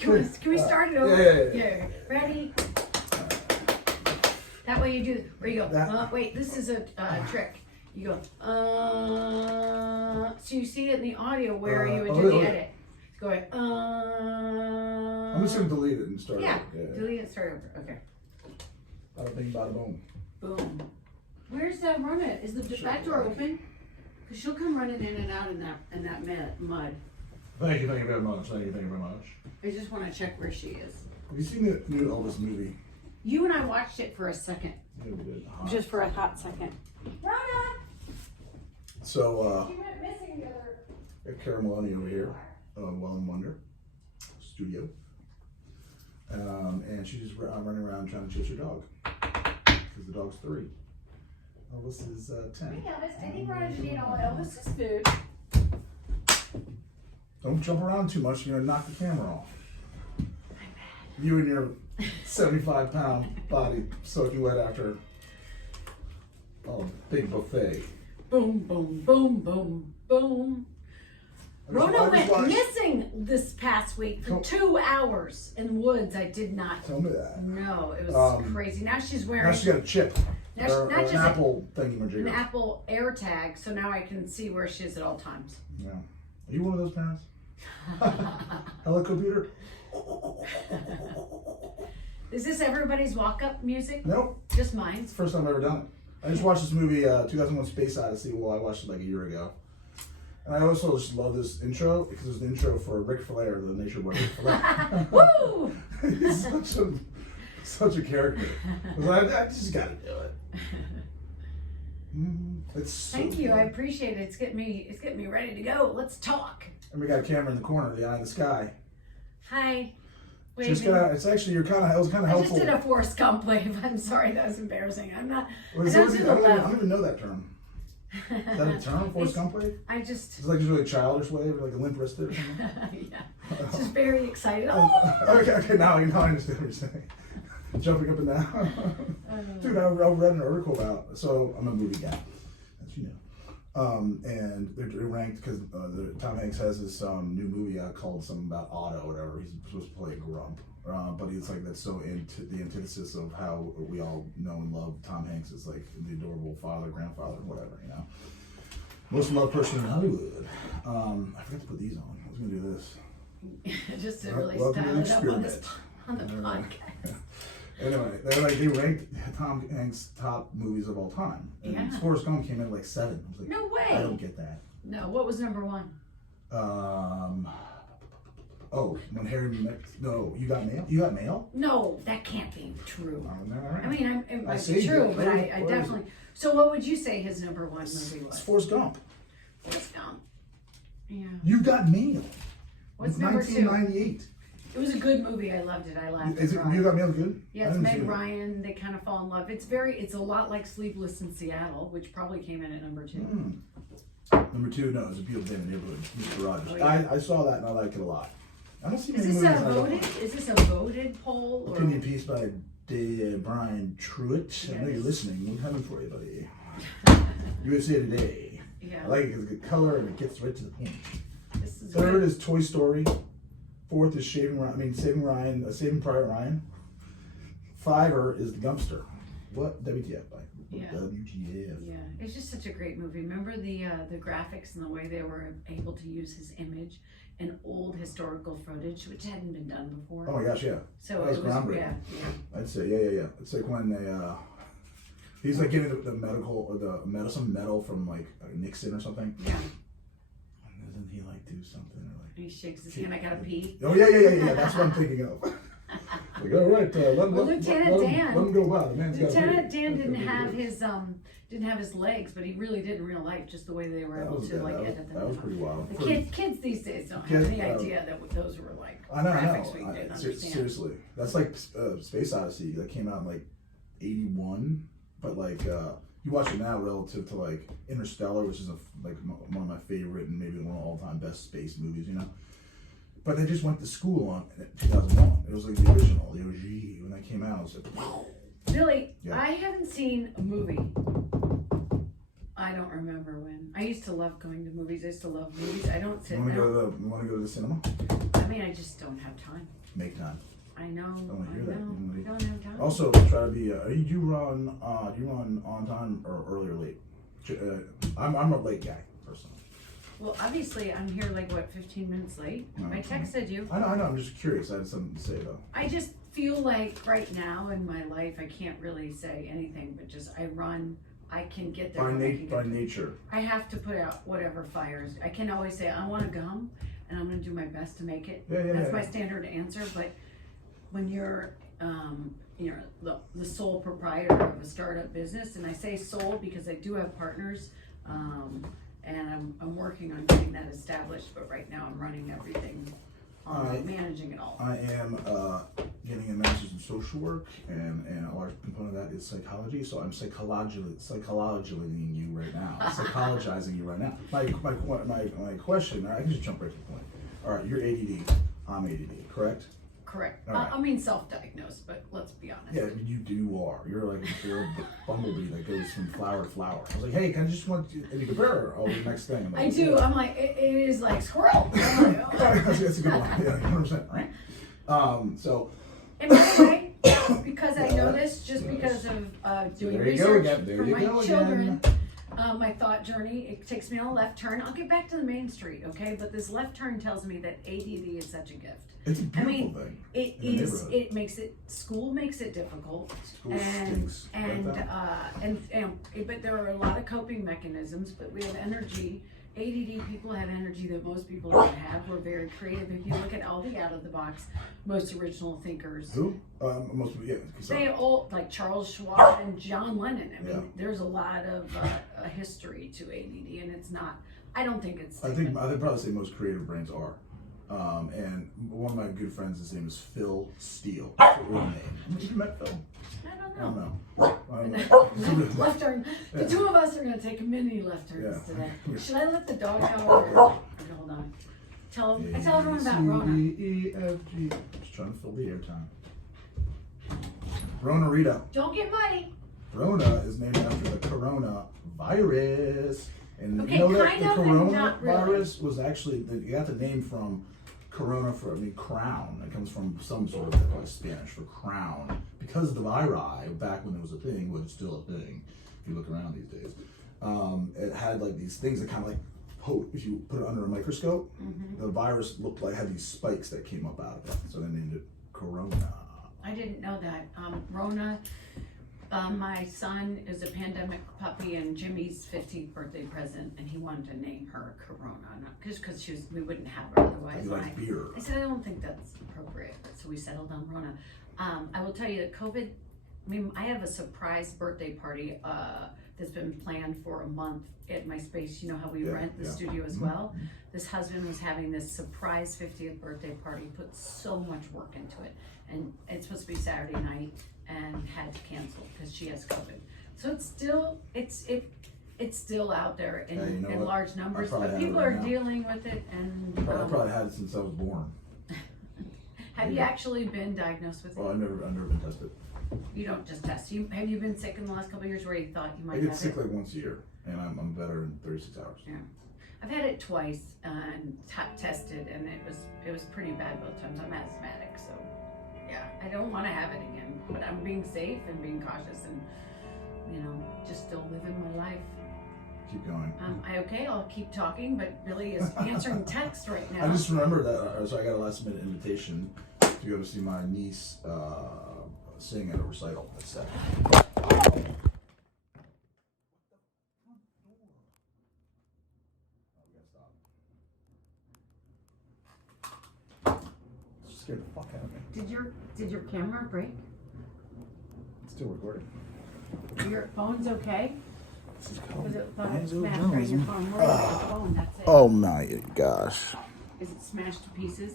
Can we start it over? Yeah. Ready? That way you do, where you go, wait, this is a trick. You go, so you see it in the audio where you would do the edit. Go ahead, I'm just going to delete it and start over. Delete it, start over, okay. Bada bing, bada boom. Boom. Where's that run it? Is the back door open? Because she'll come running in and out in that mud. Thank you very much. Thank you very much. I just want to check where she is. Have you seen the new Elvis movie? You and I watched it for a second. Yeah, we did. Just for a hot second. Rhoda! So, she went missing the other. got Cara Maloney over here, Well and Wonder studio. And she's just running around trying to chase her dog. Because the dog's 3. Elvis is 10. Hey Elvis, I think we're going to need all Elvis's food. Don't jump around too much, you're going to knock the camera off. You and your 75-pound body soaking wet after a big buffet. Boom, boom, boom, boom, boom. Rhoda went missing this past week for 2 hours in the woods. I did not. Tell me that. No, it was crazy. Now she's wearing. Now she's got a chip. Or an Apple thingy-majigger. An Apple AirTag, so now I can see where she is at all times. Yeah. Are you one of those parents? Hello, computer. Is this everybody's walk-up music? Nope. Just mine. It's the first time I've ever done it. I just watched this movie, 2001 Space Odyssey. Well, I watched it like a year ago. And I also just love this intro because it's the intro for Ric Flair, the Nature Boy Ric Flair. Woo! He's such a character. I just got to do it. It's so Thank you. good. I appreciate it. It's getting me ready to go. Let's talk. And we got a camera in the corner, the eye in the sky. Hi. It's actually, it was kind of helpful. I just did a Forrest Gump wave. I'm sorry, that was embarrassing. I'm not. I don't even know that term. Is that a term, Forrest Gump wave? It's like just really childish wave, or like a limp wristed or something. Yeah. Just very excited. Okay, now I understand what you're saying. Jumping up and down. Dude, I read an article about, so I'm a movie guy, as you know. And they're ranked because Tom Hanks has this new movie called something about Otto or whatever. He's supposed to play a grump. But it's like that's so into the antithesis of how we all know and love Tom Hanks as like the adorable father, grandfather, whatever, you know. Most loved person in Hollywood. I forgot to put these on. I was gonna do this. Just to really style it up on the podcast. Anyway, they ranked Tom Hanks' top movies of all time. And Forrest Gump came in at like 7. I was like, no way. I don't get that. No, what was number 1? When Harry met. No, You Got Mail? You Got Mail? No, that can't be true. Right. I mean, it might be true, but I definitely. So, what would you say his number 1 movie was? It's Forrest Gump. Forrest Gump. Yeah. You Got Mail. What's number 2? 1998. It was a good movie. I loved it. I laughed. Is it You Got Mail good? Yeah, it's Meg Ryan. They kind of fall in love. It's a lot like Sleepless in Seattle, which probably came in at number 2. Number 2, no, it's A Beautiful Day in the Neighborhood. Mr. Rogers. Oh, yeah. I saw that and I liked it a lot. I don't see Is this a voted poll? Or? Opinion piece by Brian Truitt. Yes. I know you're listening. We're coming for you, buddy. USA Today. Yeah. I like it because it's good color and it gets right to the point. This is 3rd is Toy Story. 4th is Saving Private Ryan. 5er is The Gumpster. What? WTF? WTF. Yeah, it's just such a great movie. Remember the graphics and the way they were able to use his image and old historical footage, which hadn't been done before. Oh my gosh, yeah. So that was groundbreaking. Yeah. I'd say, yeah. It's like when they, he's like getting the some medal from like Nixon or something. Yeah. Doesn't he like do something or like? He shakes his hand. I gotta pee. Oh yeah. That's what I'm thinking of. Like, all right, Lieutenant Dan. Let him go by. The man's Lieutenant Dan didn't have his legs, but he really did in real life. Just the way they were able to edit them. That was pretty wild. The kids these days don't have any idea that those were like graphics we didn't understand. Seriously, that's like Space Odyssey that came out in like '81, but like you watch it now relative to like Interstellar, which is like one of my favorite and maybe one of the all-time best space movies, you know. But they just went to school on 2001. It was like the original, the OG, when that came out. It was like, Billy, yeah. I haven't seen a movie I don't remember when. I used to love going to movies. I used to love movies. I don't sit You want to now. go to the cinema? I mean, I just don't have time. Make time. I know. I want to hear I that. don't have time. Also, try to be. Do you run on time or early or late? I'm a late guy personally. Well, obviously, I'm here like, what, 15 minutes late? I texted you. I know. I'm just curious. I had something to say though. I just feel like right now in my life, I can't really say anything, but just I run. I can get there. By nature. I have to put out whatever fires. I can always say, I want to come, and I'm going to do my best to make it. That's my standard answer. But when you're, the sole proprietor of a startup business, and I say sole because I do have partners, and I'm working on getting that established. But right now, I'm running everything, managing it all. I am getting a master's in social work, and a large component of that is psychology. So I'm psychologizing you right now. Psychologizing you right now. My question. I can just jump right to the point. All right, you're ADD. I'm ADD. Correct. Correct. Right. I mean, self-diagnosed, but let's be honest. Yeah, you are. You're a bumblebee that goes from flower to flower. I was like, hey, can I just want you, and you compare all the next thing. I'm like, I do. Yeah. I'm like, it is like squirrel. I'm like, oh. That's a good one. Yeah, 100%. Right. So. And by the way, because I know this, just because of doing research for my children, my thought journey, it takes me on a left turn. I'll get back to the main street, okay? But this left turn tells me that ADD is such a gift. It's a beautiful thing. It is. It makes it. School makes it difficult. School stinks. But there are a lot of coping mechanisms. But we have energy. ADD people have energy that most people don't have. We're very creative. If you look at all the out of the box, most original thinkers. Who? Most people. Yeah. They all like Charles Schwab and John Lennon. I mean, Yeah. there's a lot of a history to ADD, and it's not. I don't think it's. I'd probably say most creative brains are. And one of my good friends, his name is Phil Steele. Real name. Have you met Phil? I don't know. I don't know. Left turn. The two of us are going to take many left turns today. Should I let the dog out? Hold on. I tell everyone about Rona. E-F-G. Just trying to fill the airtime. Rona Rita. Don't get muddy. Rona is named after the corona virus. And Okay, you know that kind the of, and corona not really. virus was actually, you got the name from corona crown. It comes from some sort of like Spanish for crown. Because the viri, back when it was a thing, was still a thing, if you look around these days, it had like these things that kind of like poke, if you put it under a microscope, the virus looked like, had these spikes that came up out of it. So they named it corona. I didn't know that. Rona, my son is a pandemic puppy, and Jimmy's 15th birthday present, and he wanted to name her Corona, not because we wouldn't have her otherwise. He likes beer. I said I don't think that's appropriate, so we settled on Rona. I will tell you that COVID. I mean, I have a surprise birthday party that's been planned for a month at my space. You know how we rent the studio as well. This husband was having this surprise 50th birthday party, put so much work into it, and it's supposed to be Saturday night, and had to cancel because she has COVID. So it's still out there in large numbers, but people are dealing with it. And I probably had it since I was born. Have you actually been diagnosed with it? Well, I've never been tested. You don't just test. Have you been sick in the last couple of years where you thought you might have it? I get sick like once a year, and I'm better in 36 hours. Yeah, I've had it twice and tested, and it was pretty bad both times. I'm asthmatic, so yeah, I don't want to have it again. But I'm being safe and being cautious, and just still living my life. Keep going. I'll keep talking, but really is answering text right now. I just remember that, so I got a last minute invitation to go to see my niece sing at a recital at 7. Scared the fuck out of me. Did your camera break? It's still recording. Your phone's okay? This is Was it called smashed right in your phone? Where's your phone? That's it. Oh my gosh. Is it smashed to pieces?